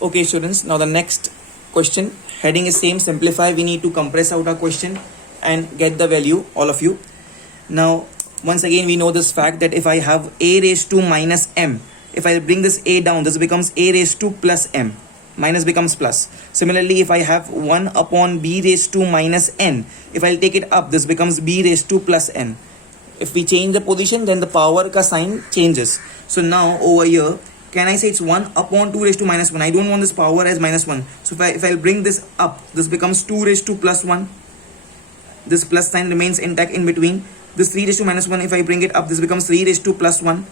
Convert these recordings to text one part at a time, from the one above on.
Okay, students, now the next question, heading is same, simplify. We need to compress out our question and get the value, all of you. Now, once again, we know this fact that if I have a raised to minus m, if I bring this a down, this becomes a raised to plus m. Minus becomes plus. Similarly, if I have 1 upon b raised to minus n, if I'll take it up, this becomes b raised to plus n. If we change the position, then the power ka sign changes. So now over here, can I say it's 1 upon 2 raised to minus 1? I don't want this power as minus 1. So if I'll bring this up, this becomes 2 raised to plus 1. This plus sign remains intact in between. This 3 raised to minus 1, if I bring it up, this becomes 3 raised to plus 1.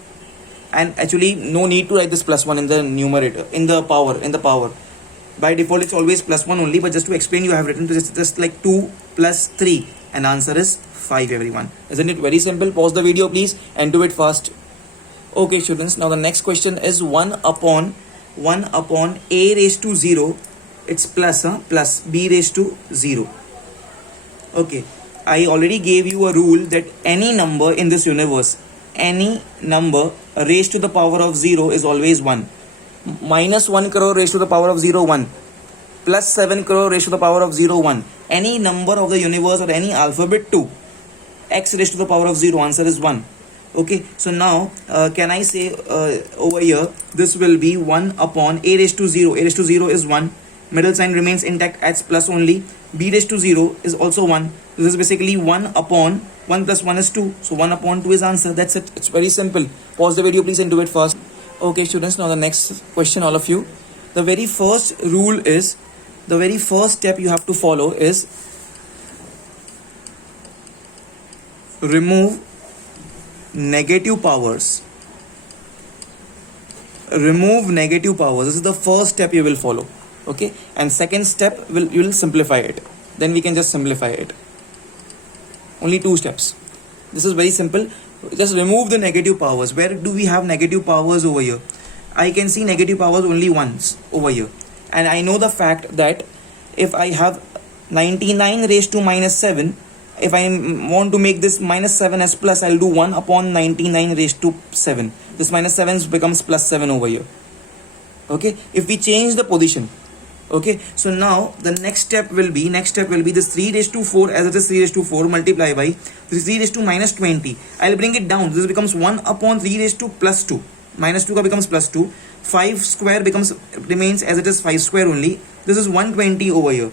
And actually, no need to write this plus 1 in the numerator, in the power. By default, it's always plus 1 only. But just to explain, you have written just like 2 plus 3. And answer is 5, everyone. Isn't it very simple? Pause the video, please, and do it fast. Okay, students, now the next question is 1 upon a raised to 0. It's plus b raised to 0. Okay, I already gave you a rule that any number in this universe, any number raised to the power of 0 is always 1. Minus 1 crore raised to the power of 0, 1. Plus 7 crore raised to the power of 0, 1. Any number of the universe or any alphabet 2. X raised to the power of 0, answer is 1. Okay, so now can I say over here, this will be 1 upon a raised to 0. A raised to 0 is 1. Middle sign remains intact as plus only. B raised to 0 is also 1. This is basically 1 upon 1 plus 1 is 2. So 1 upon 2 is answer. That's it. It's very simple. Pause the video, please, and do it fast. Okay, students, now the next question, all of you. The very first rule is, the very first step you have to follow is remove negative powers. Remove negative powers. This is the first step you will follow. Okay, and second step you will simplify it. Then we can just simplify it. Only 2 steps. This is very simple. Just remove the negative powers. Where do we have negative powers over here? I can see negative powers only once over here. And I know the fact that if I have 99 raised to minus 7, if I want to make this minus 7 as plus, I'll do 1 upon 99 raised to 7. This minus 7 becomes plus 7 over here. Okay, if we change the position. Okay, so now the next step will be this 3 raised to 4 as it is 3 raised to 4 multiply by 3 raised to minus 20. I'll bring it down. This becomes 1 upon 3 raised to plus 2. Minus 2 becomes plus 2. 5 square remains as it is 5 square only. This is 120 over here.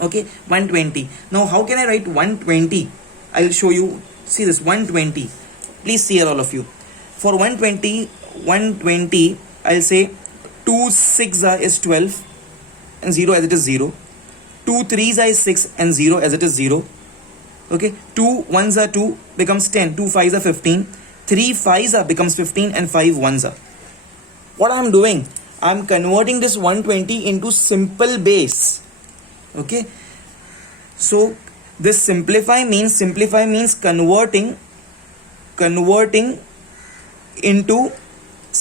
Okay, 120. Now how can I write 120? I'll show you. See this 120. Please see here, all of you. For 120, I'll say 2 6s is 12 and 0 as it is 0. 2 3s is 6 and 0 as it is 0. Okay, 2 1s are 2 becomes 10. 2 5s are 15. 3 5s are becomes 15 and 5 1s are. What I'm doing? I'm converting this 120 into simple base. Okay, so this simplify means converting into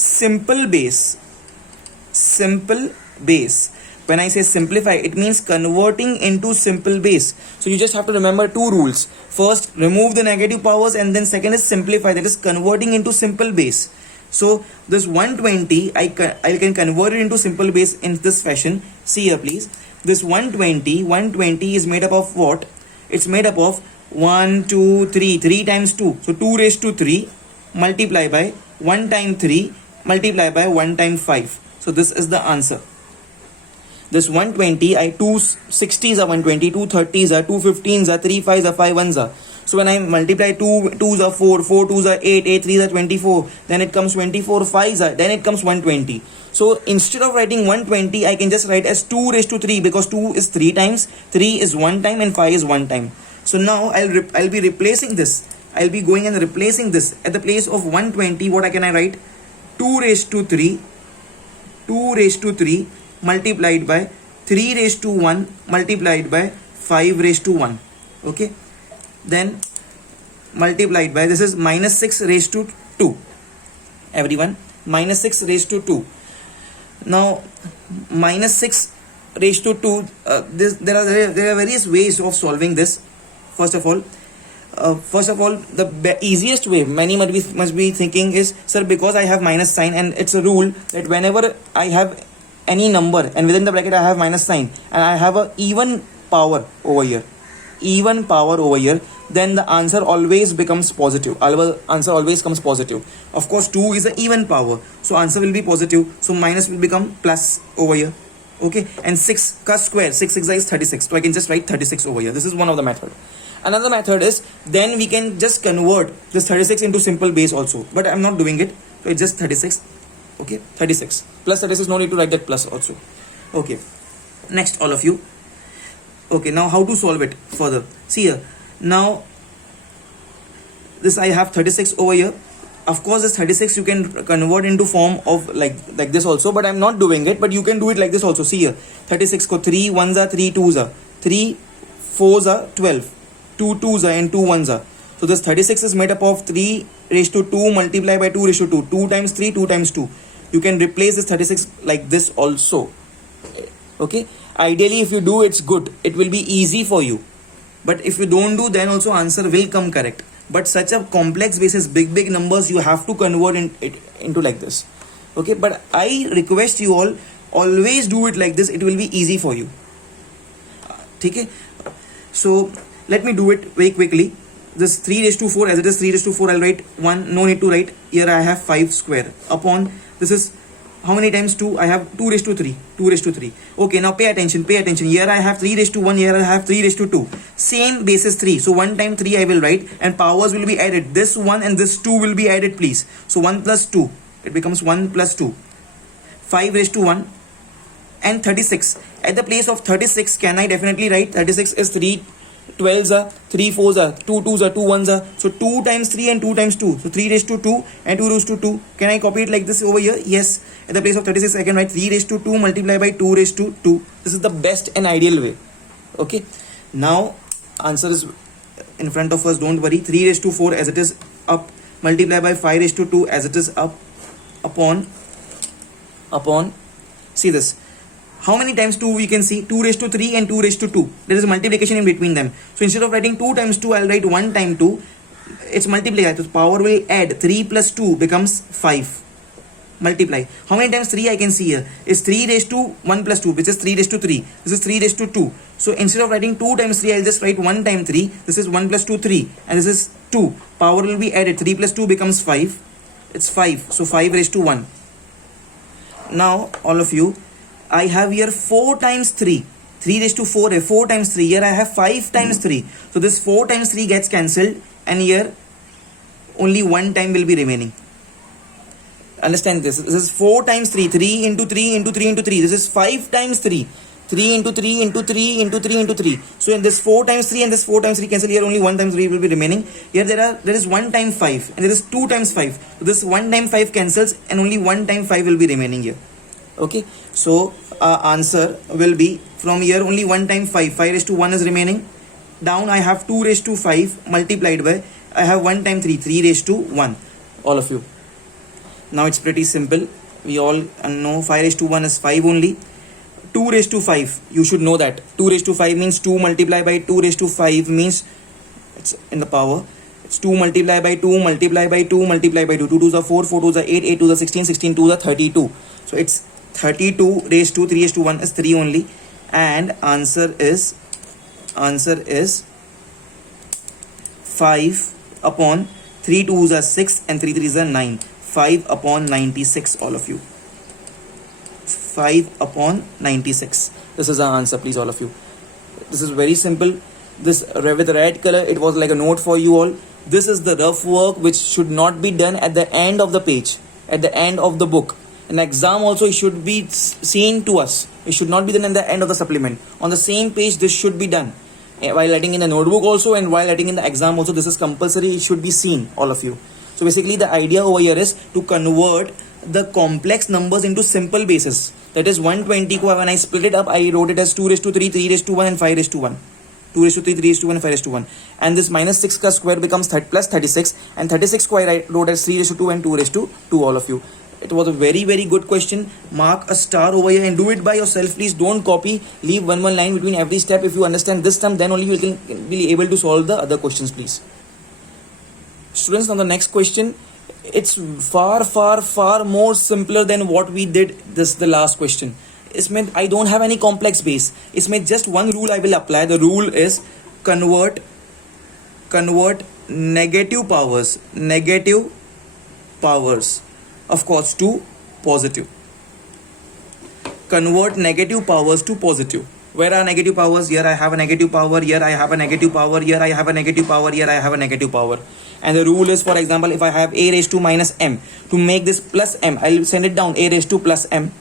simple base. When I say simplify, it means converting into simple base. So you just have to remember 2 rules. First, remove the negative powers, and then second is simplify, that is converting into simple base. So this 120, I can convert it into simple base in this fashion. See here, please. This 120 is made up of what? It's made up of 1, 2, 3. 3 times 2. So 2 raised to 3 multiply by 1 times 3 multiply by 1 times 5. So this is the answer. This 120, 2 60s are 120, 2 30s are, 2 15s are, 3 5s are, 5 1s are. So when I multiply 2 2s are 4, 4 2s are 8, 8 3s are 24, then it comes 24 5s are, then it comes 120. So instead of writing 120, I can just write as 2 raised to 3 because 2 is 3 times, 3 is 1 time and 5 is 1 time. So now I'll be replacing this. I'll be going and replacing this. At the place of 120, what can I write? 2 raised to 3 multiplied by 3 raised to 1 multiplied by 5 raised to 1. Okay, then multiplied by, this is minus 6 raised to 2. Everyone, minus 6 raised to 2. Now minus 6 raised to 2, there are various ways of solving this. First of all, the easiest way many must be thinking is, sir, because I have minus sign and it's a rule that whenever I have any number and within the bracket I have minus sign and I have a even power over here, then the answer always becomes positive. Answer always comes positive. Of course 2 is an even power, so answer will be positive, so minus will become plus over here. Okay, and 6 ka square, 6 is 36, so I can just write 36 over here. This is one of the method. Another method is then we can just convert this 36 into simple base also, but I'm not doing it, so it's just 36. Okay, 36 plus 36, no need to write that plus also. Okay, next all of you. Okay, now how to solve it further? See here, now this I have 36 over here. Of course this 36 you can convert into form of like this also, but I'm not doing it, but you can do it like this also. See here, 36 ko 3 1s are 3 2s are 3 4s are 12, 2 2s are and 2 1s are. So this 36 is made up of 3 raised to 2 multiplied by 2 raised to 2. 2 times 3, 2 times 2. You can replace this 36 like this also. Okay, ideally if you do, it's good, it will be easy for you, but if you don't do, then also answer will come correct. But such a complex basis, big numbers, you have to convert it into like this. Okay, but I request you all, always do it like this, it will be easy for you. Okay, so let me do it very quickly. This 3 raised to 4, as it is 3 raised to 4, I'll write 1, no need to write. Here I have 5 square upon, this is how many times 2? I have 2 raised to 3, 2 raised to 3. Okay, now pay attention. Here I have 3 raised to 1, here I have 3 raised to 2. Same basis 3. So 1 time 3 I will write and powers will be added. This 1 and this 2 will be added, please. So 1 plus 2, it becomes 1 plus 2. 5 raised to 1 and 36. At the place of 36, can I definitely write 36 is 3 12s are, 3 4s are, 2 2s are, 2 1s are. So 2 times 3 and 2 times 2. So 3 raised to 2 and 2 raised to 2. Can I copy it like this over here? Yes. At the place of 36, I can write 3 raised to 2 multiplied by 2 raised to 2. This is the best and ideal way. Okay. Now, answer is in front of us. Don't worry. 3 raised to 4 as it is up. Multiplied by 5 raised to 2 as it is up. Upon. See this. How many times 2 we can see? 2 raised to 3 and 2 raised to 2. There is a multiplication in between them. So instead of writing 2 times 2, I'll write 1 times 2. It's multiply. So power will add. 3 plus 2 becomes 5. Multiply. How many times 3 I can see here? Is 3 raised to 1 plus 2, which is 3 raised to 3. This is 3 raised to 2. So instead of writing 2 times 3, I'll just write 1 times 3. This is 1 plus 2, 3. And this is 2. Power will be added. 3 plus 2 becomes 5. It's 5. So 5 raised to 1. Now, all of you, I have here 4 times 3. 3 raised to 4, 4 times 3. Here I have 5 times 3. So this 4 times 3 gets cancelled and here only 1 time will be remaining. Understand this. This is 4 times 3. 3 into 3 into 3 into 3. This is 5 times 3. 3 into 3 into 3 into 3 into 3. So in this 4 times 3 and this 4 times 3 cancel. Here only 1 times 3 will be remaining. Here there is 1 times 5 and there is 2 times 5. So this 1 times 5 cancels and only 1 times 5 will be remaining here. Okay, so answer will be from here only 1 times 5. 5 raised to 1 is remaining. Down I have 2 raised to 5 multiplied by I have 1 times 3. 3 raised to 1. All of you. Now it's pretty simple. We all know 5 raised to 1 is 5 only. 2 raised to 5. You should know that. 2 raised to 5 means 2 multiplied by 2 raised to 5 means it's in the power. It's 2 multiplied by 2 multiplied by 2 multiplied by 2. 2 2s are 4, 4 2s are 8, 8 2s are 16, 16 2s are 32. So it's 32 raised to 3 raised to 1 is 3 only. And answer is 5 upon 3 2s are 6 and 3 3s are 9. 5 upon 96, all of you. 5 upon 96. This is our answer, please, all of you. This is very simple. This with red color, it was like a note for you all. This is the rough work which should not be done at the end of the page, at the end of the book. An exam also, it should be seen to us. It should not be done at the end of the supplement. On the same page, this should be done. While writing in the notebook also and while writing in the exam also, this is compulsory. It should be seen, all of you. So basically the idea over here is to convert the complex numbers into simple bases. That is 120 when I split it up, I wrote it as 2 raised to 3, 3 raised to 1 and 5 raised to 1. 2 raised to 3, 3 raised to 1 and 5 raised to 1. And this minus 6 ka square becomes plus 36 and 36 square I wrote as 3 raised to 2 and 2 raised to 2, all of you. It was a very good question. Mark a star over here and do it by yourself, please. Don't copy. Leave one line between every step. If you understand this term, then only you can be able to solve the other questions, please. Students, on the next question, it's far more simpler than what we did the last question. इसमें I don't have any complex base. इसमें just one rule I will apply. The rule is convert negative powers of course to positive. Convert negative powers to positive. Where are negative powers? Here I have a negative power, here I have a negative power, here I have a negative power, here I have a negative power. And the rule is, for example, if I have a raised to minus m, to make this plus m, I'll send it down, a raised to plus m.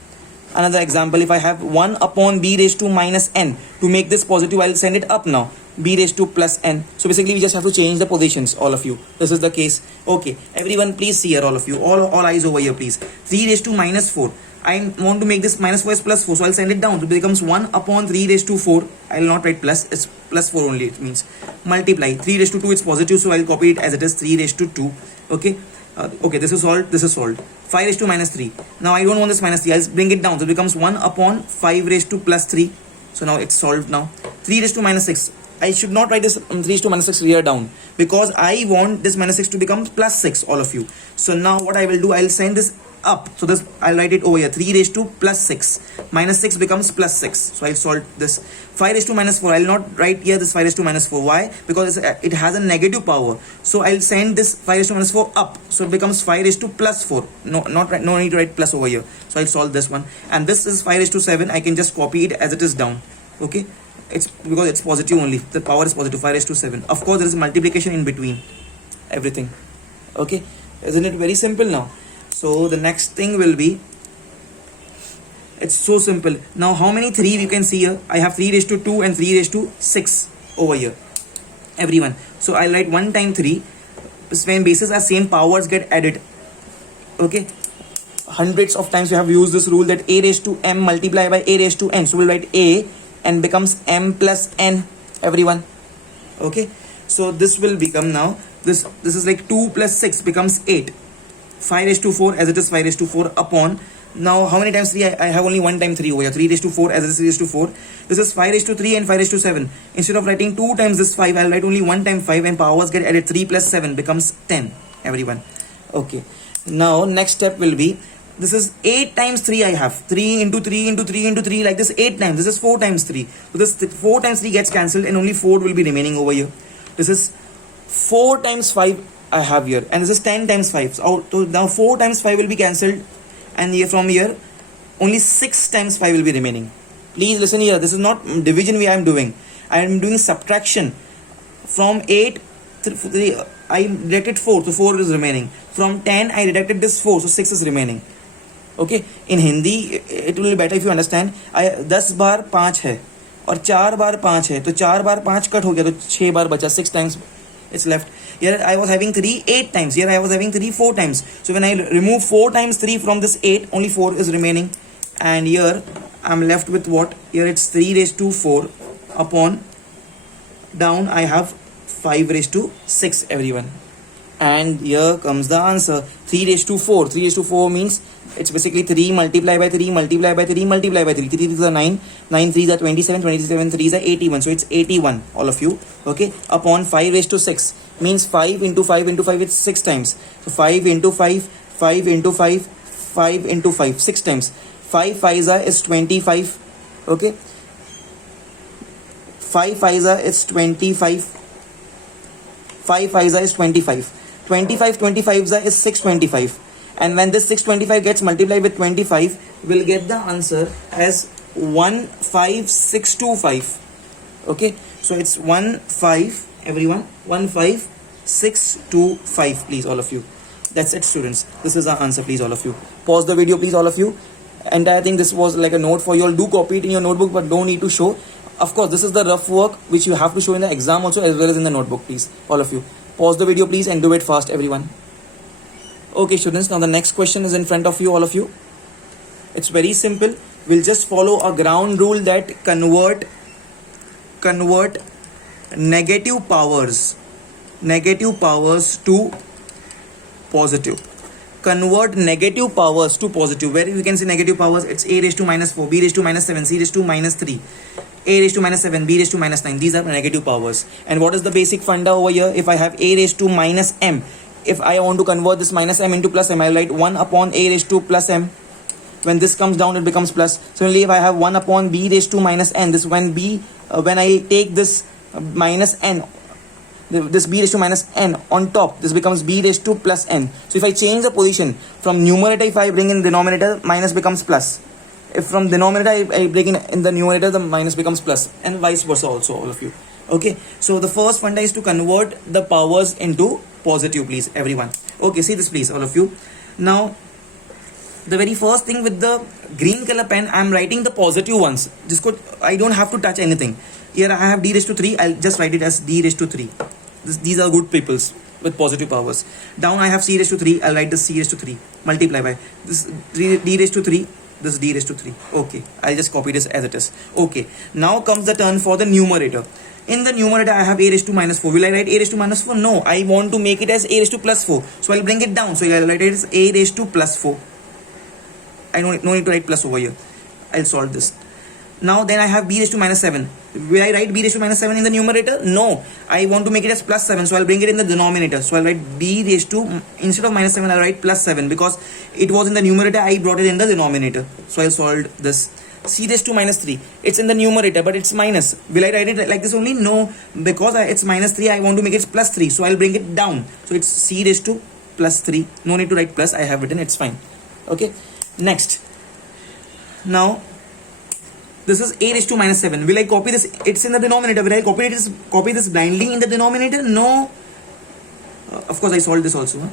Another example, if I have 1 upon b raised to minus n, to make this positive, I'll send it up now, b raised to plus n. So basically we just have to change the positions, all of you. This is the case. Okay, everyone please see here, all of you, all eyes over here please. 3 raised to minus 4, I want to make this minus 4 is plus 4, so I'll send it down. So it becomes 1 upon 3 raised to 4. I'll not write plus, it's plus 4 only, it means multiply. 3 raised to 2 is positive, so I'll copy it as it is, 3 raised to 2. Okay, okay, this is solved, this is solved. 5 raised to minus 3. Now I don't want this minus 3, I'll bring it down. So it becomes 1 upon 5 raised to plus 3. So now it's solved now. 3 raised to minus 6. I should not write this 3 raised to minus 6 here down, because I want this minus 6 to become plus 6, all of you. So now what I will do, I'll send this up. So this, I'll write it over here, 3 raised to plus 6. Minus 6 becomes plus 6. So I'll solve this. 5 raised to minus 4. I'll not write here this 5 raised to minus 4. Why? Because it has a negative power. So I'll send this 5 raised to minus 4 up. So it becomes 5 raised to plus 4. No need to write plus over here. So I'll solve this one. And this is 5 raised to 7. I can just copy it as it is down. Okay. It's because it's positive only. The power is positive. 5 raised to 7. Of course, there is multiplication in between. Everything. Okay. Isn't it very simple now? So the next thing will be, it's so simple. Now how many 3 you can see here? I have 3 raised to 2 and 3 raised to 6 over here. Everyone. So I'll write 1 time 3. When bases are same, powers get added. Okay. Hundreds of times we have used this rule that a raised to m multiply by a raised to n. So we'll write a and becomes m plus n. Everyone. Okay. So this will become now, this is like 2 plus 6 becomes 8. 5 raised to 4 as it is 5 raised to 4 upon, now how many times 3? I have only 1 time 3 over here. 3 raised to 4 as it is 3 raised to 4. This is 5 raised to 3 and 5 raised to 7. Instead of writing 2 times this 5, I'll write only 1 time 5 and powers get added. 3 plus 7 becomes 10. Everyone. Okay. Now next step will be, this is 8 times 3 I have. 3 into 3 into 3 into 3 like this 8 times. This is 4 times 3. So this 4 times 3 gets cancelled and only 4 will be remaining over here. This is 4 times 5 I have here, and this is 10 times 5. So now 4 times 5 will be cancelled, and here from here only 6 times 5 will be remaining. Please listen here, this is not division I am doing. I am doing subtraction. From 8 I deducted 4, so 4 is remaining. From 10 I deducted this 4, so 6 is remaining. Okay, in Hindi it will be better if you understand. 10 बार 5 है और 4 बार 5 है, तो 4 बार 5 cut हो गया, तो 6 बार बचा, 6 times it's left. Here I was having 3 8 times. Here I was having 3 4 times. So when I remove 4 times 3 from this 8, only 4 is remaining. And here I'm left with what? Here it's 3 raised to 4 upon, down I have 5 raised to 6, everyone. And here comes the answer. 3 raised to 4. 3 raised to 4 means it's basically 3 multiply by 3 multiply by 3 multiply by 3. 3 3s are 9. 9 3s are 27. 27 3s are 81. So it's 81, all of you. Okay. Upon 5 raised to 6 means 5 into 5 into 5 it's 6 times. So 5 into 5, 5 into 5, 5 into 5, 6 times. 5 5s is 25. Okay. 5 5s is 25. 5 5s is 25. 25 25s is 625. And when this 625 gets multiplied with 25, we'll get the answer as 15625. Okay, so it's 15, everyone, 15625, please, all of you. That's it, students. This is our answer, please, all of you. Pause the video, please, all of you. And I think this was like a note for you all. Do copy it in your notebook, but don't need to show. Of course, this is the rough work which you have to show in the exam also, as well as in the notebook, please, all of you. Pause the video, please, and do it fast, everyone. Okay, students, now the next question is in front of you, all of you. It's very simple. We'll just follow a ground rule that convert negative powers to positive. Convert negative powers to positive. Where you can see negative powers, it's a raised to minus 4, b raised to minus 7, c raised to minus 3, a raised to minus 7, b raised to minus 9. These are negative powers. And what is the basic funda over here? If I have a raised to minus m, if I want to convert this minus m into plus m, I'll write 1 upon a raised to plus m. when this comes down it becomes plus. Similarly, if I have 1 upon b raised to minus n, this when when I take this minus n, this b raised to minus n on top, this becomes b raised to plus n. So if I change the position from numerator, if I bring in denominator, minus becomes plus. If from denominator I bring in the numerator, the minus becomes plus, and vice versa also, all of you. Okay, so the first funda is to convert the powers into positive, please everyone. Okay, see this please, all of you. Now the very first thing, with the green color pen I am writing the positive ones. I don't have to touch anything. Here I have d raised to 3, I'll just write it as d raised to 3. These are good peoples with positive powers. Down I have c raised to 3, I'll write this c raised to 3, multiply by this d raised to 3, this d raised to 3. Okay, I'll just copy this as it is. Okay, now comes the turn for the numerator. In the numerator I have a raised to minus 4. Will I write a raised to minus 4? No, I want to make it as a raised to plus 4. So I'll bring it down. So I'll write it as a raised to plus 4. I no need to write plus over here. I'll solve this. Now then I have b raised to minus 7. Will I write b raised to minus 7 in the numerator? No, I want to make it as plus 7. So I'll bring it in the denominator. So I'll write b raised to, instead of minus 7 I'll write plus 7, because it was in the numerator, I brought it in the denominator. So I'll solve this. C raised to minus 3, it's in the numerator but it's minus. Will I write it like this only? No, because it's minus 3, I want to make it plus 3. So I'll bring it down. So it's c raised to plus 3. No need to write plus, I have written, it's fine. Okay, next. Now this is a raised to minus 7. Will I copy this? It's in the denominator. Will I copy this blindly in the denominator? No. Of course I solved this also.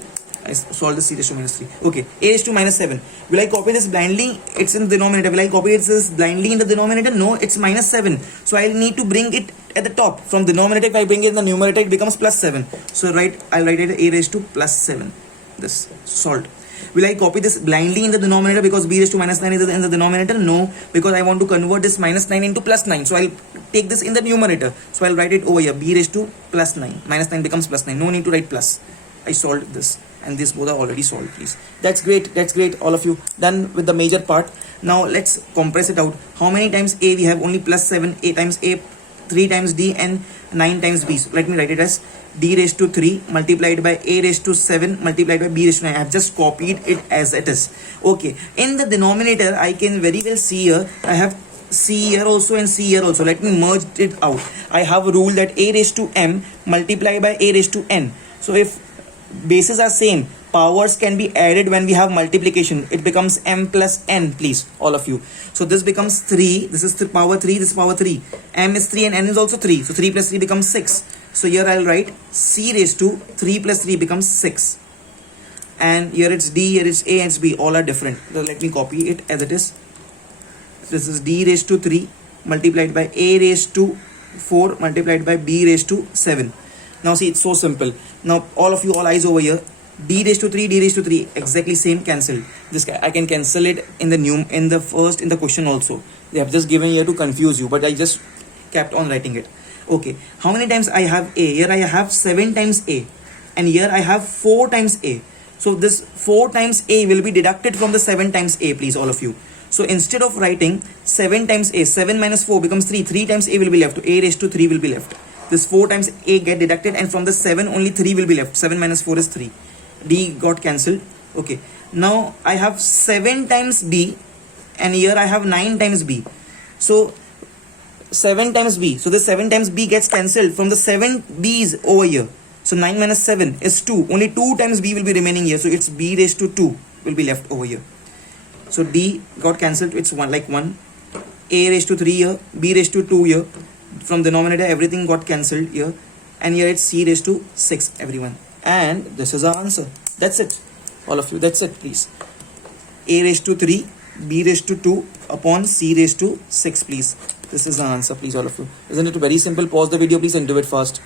I solved this c raised to minus 3. Okay, a raised to minus 7. Will I copy this blindly? It's in the denominator. Will I copy this blindly in the denominator? No, it's minus 7. So I need to bring it at the top. From denominator, if I bring it in the numerator, it becomes plus 7. So I'll write it a raised to plus 7. This solved. Will I copy this blindly in the denominator because b raised to minus 9 is in the denominator? No, because I want to convert this minus 9 into plus 9. So I'll take this in the numerator. So I'll write it over here, b raised to plus 9. Minus 9 becomes plus 9. No need to write plus. I solved this, and these both are already solved, please. That's great, all of you. Done with the major part. Now let's compress it out. How many times a? We have only plus 7. A times a, 3 times d, and 9 times b. So let me write it as d raised to 3 multiplied by a raised to 7 multiplied by b raised to 9. I have just copied it as it is. Okay, in the denominator I can very well see here, I have c here also and c here also. Let me merge it out. I have a rule that a raised to m multiplied by a raised to n. So if bases are same, powers can be added when we have multiplication. It becomes m plus n, please, all of you. So this becomes 3. This is power 3. This is power 3. M is 3 and n is also 3. So 3 plus 3 becomes 6. So here I'll write c raised to 3 plus 3 becomes 6. And here it's d, here it's a, and it's b. All are different. So let me copy it as it is. This is d raised to 3 multiplied by a raised to 4 multiplied by b raised to 7. Now see, it's so simple. Now all of you, all eyes over here. D raised to 3, D raised to 3, exactly same, cancelled. This I can cancel it in the question also. They have just given here to confuse you, but I just kept on writing it. Okay, how many times I have a? Here I have 7 times a, and here I have 4 times a. So this 4 times a will be deducted from the 7 times a, please, all of you. So instead of writing 7 times a, 7 minus 4 becomes 3. 3 times a will be left. A raised to 3 will be left. This 4 times a get deducted, and from the 7 only 3 will be left. 7 minus 4 is 3. D got cancelled. Okay, now I have 7 times b, and here I have 9 times b. So 7 times b. So the 7 times b gets cancelled from the 7 b's over here. So 9 minus 7 is 2. Only 2 times b will be remaining here. So it's b raised to 2 will be left over here. So d got cancelled. It's 1 like 1. A raised to 3 here. B raised to 2 here. From denominator everything got cancelled here, and here it's c raised to 6, everyone. And this is our answer. That's it, all of you. That's it, please. A raised to 3, b raised to 2 upon c raised to 6, please. This is the answer, please, all of you. Isn't it very simple? Pause the video, please, and do it fast.